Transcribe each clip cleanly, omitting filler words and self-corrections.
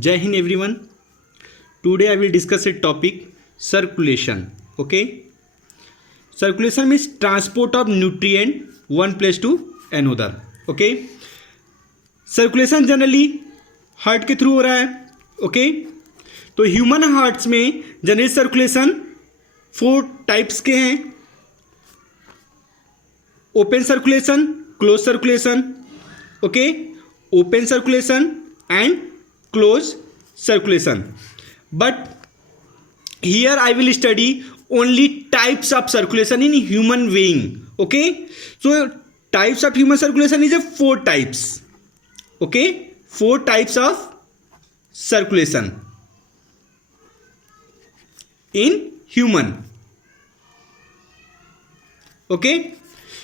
Jai Hind everyone. Today I will discuss a topic circulation. Okay. Circulation means transport of nutrient one place to another. Okay. Circulation generally heart के through हो रहा है. Okay. तो human hearts में generally circulation 4 types के हैं. Open circulation, close circulation. Okay. Open circulation and close circulation, but here I will study only types of circulation in human being. Okay, so types of human circulation is a 4 types. Okay, 4 types of circulation in human. Okay,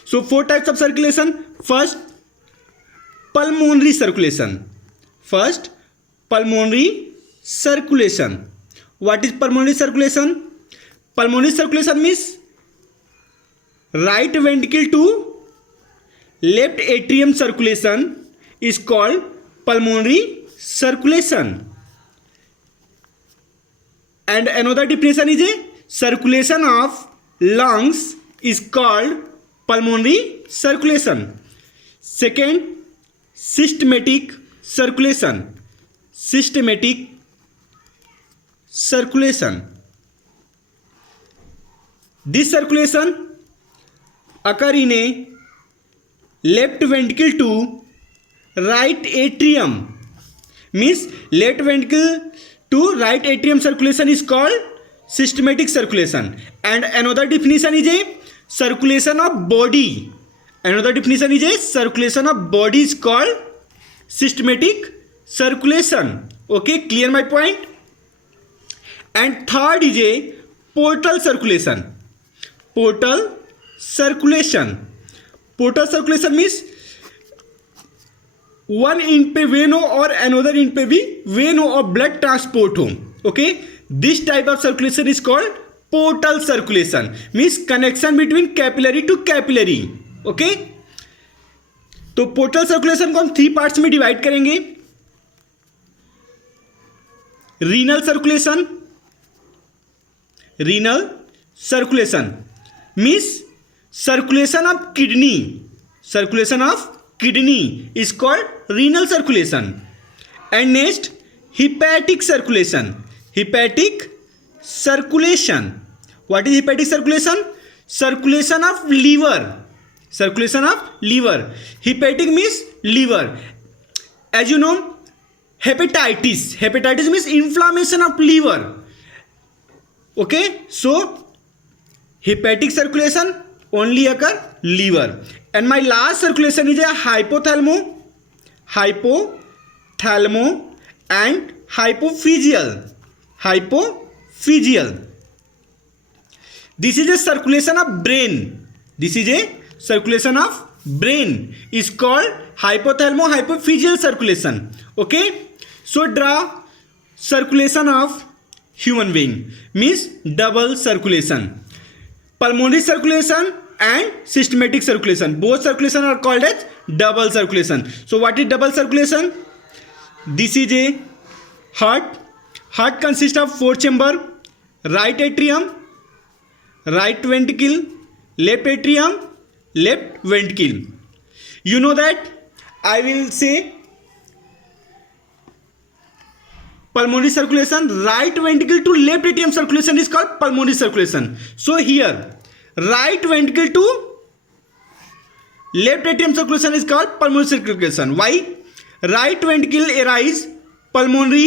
so 4 types of circulation. First, pulmonary circulation. First, pulmonary circulation. What is pulmonary circulation? Pulmonary circulation means right ventricle to left atrium circulation is called pulmonary circulation. And another definition is a circulation of lungs is called pulmonary circulation. Second, systematic circulation. Systematic circulation. This circulation occur in a left ventricle to right atrium. Means left ventricle to right atrium circulation is called systematic circulation. And another definition is a circulation of body. Another definition is a circulation of body is called systematic circulation. Okay, clear my point? And third is a portal circulation. Portal circulation. Portal circulation means one इन पे when हो और another in पे भी vein हो और blood transport हो. Okay, this type of circulation is called portal circulation. Means connection between capillary to capillary. Okay, तो portal circulation को हम 3 पार्ट्स में डिवाइड करेंगे. Renal circulation. Renal circulation means circulation of kidney. Circulation of kidney is called renal circulation. And next, hepatic circulation. Hepatic circulation. What is hepatic circulation? Circulation of liver. Circulation of liver. Hepatic means liver. As you no, hepatitis. Hepatitis means inflammation of liver. Okay, so hepatic circulation only occur liver. And my last circulation is a hypothalamo and hypophyseal. Hypophyseal. This is a circulation of brain. This is a circulation of brain is called hypothalamo hypophyseal circulation. Okay, so draw circulation of human being means double circulation. Pulmonary circulation and systematic circulation, both circulation are called as double circulation. So what is double circulation? This is a heart consists of 4 chamber: right atrium, right ventricle, left atrium, left ventricle. You know that I will say pulmonary circulation, right ventricle to left atrium circulation is called pulmonary circulation. So here right ventricle to left atrium circulation is called pulmonary circulation. Why? Right ventricle arise pulmonary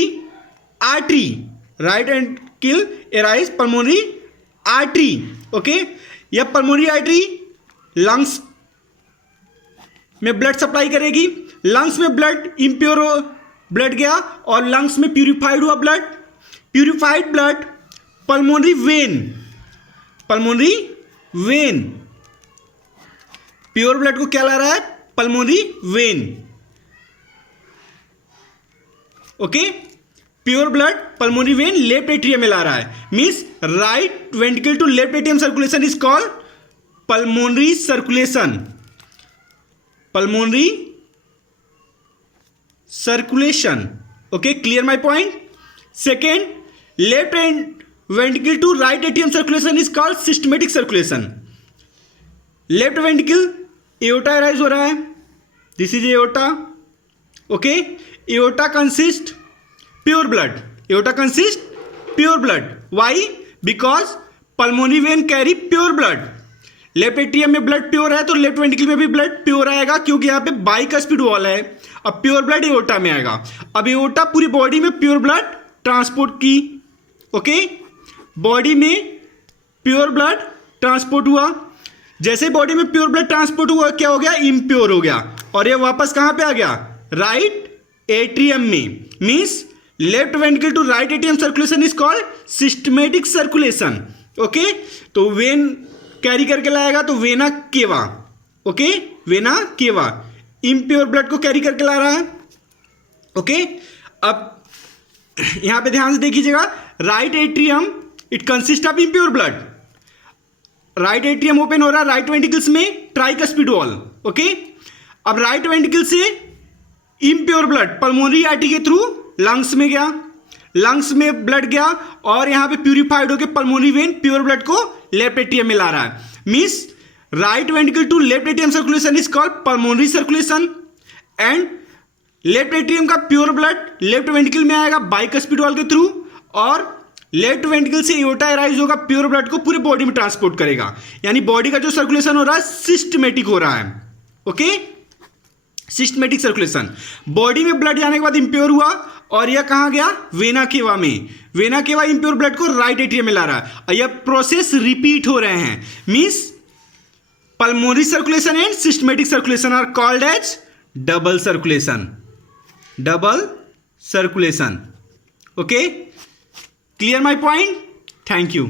artery. Right ventricle arise pulmonary artery. Okay, यह pulmonary artery lungs में blood supply करेगी. Lungs में blood impure blood गया और lungs में purified हुआ blood. Purified blood pulmonary vein. Pulmonary vein pure blood को क्या ला रहा है? Pulmonary vein. Okay, pure blood pulmonary vein left atrium में ला रहा है. Means right ventricle to left atrium circulation is called pulmonary circulation. pulmonary circulation. Okay, clear my point? Second, left ventricle to right atrium circulation is called systematic circulation. Left ventricle aorta arise हो रहा है. This is aorta. Okay, aorta consists pure blood. Aorta consists pure blood. Why? Because pulmonary vein carry pure blood. Left atrium में blood pure है तो left ventricle में भी blood pure आएगा, क्योंकि यहाँ पे बाइकस्पिड वॉल है. अब प्योर ब्लड एओर्टा में आएगा. अब एओर्टा पूरी बॉडी में प्योर ब्लड ट्रांसपोर्ट की. ओके, बॉडी में प्योर ब्लड ट्रांसपोर्ट हुआ. जैसे बॉडी में प्योर ब्लड ट्रांसपोर्ट हुआ, क्या हो गया? इम्प्योर हो गया. और ये वापस कहाँ पे आ गया? राइट एट्रियम में. Means left ventricle to right atrium circulation is called systematic circulation. Okay, तो वेन कैरी करके लाएगा तो vena cava. Okay, vena cava impure blood को कैरी करके ला रहा है. ओके, अब यहां पे ध्यान से देखिएगा. Right atrium it consist of impure blood. Right atrium open हो रहा है राइट वेंट्रिकल्स में, ट्राइकस्पिड वॉल. ओके, अब राइट वेंट्रिकल से इम्प्योर ब्लड पल्मोनरी आर्टरी के थ्रू लंग्स में गया. लंग्स में ब्लड गया और यहां पे प्यूरिफाइड होकर पल्मोनरी वेन प्योर ब्लड को लेफ्ट एट्रियम में ला रहा है. Means right ventricle to left atrium circulation is called pulmonary circulation. And left atrium का प्योर ब्लड लेफ्ट वेंट्रिकल में आएगा बाइकस्पिड वॉल के थ्रू, और लेफ्ट वेंट्रिकल से एओर्टा अराइज होगा, प्योर ब्लड को पूरे बॉडी में ट्रांसपोर्ट करेगा. यानी बॉडी का जो सर्कुलेशन हो रहा है सिस्टमेटिक हो रहा है. Okay, systematic circulation. बॉडी में ब्लड जाने के बाद इंप्योर हुआ और यह कहां गया? वेना केवा में. वेना केवा इंप्योर ब्लड को राइट एट्रियम में ला रहा है. और यह प्रोसेस रिपीट हो रहे हैं. Means pulmonary circulation and systematic circulation are called as double circulation. Double circulation. Okay, clear my point? Thank you.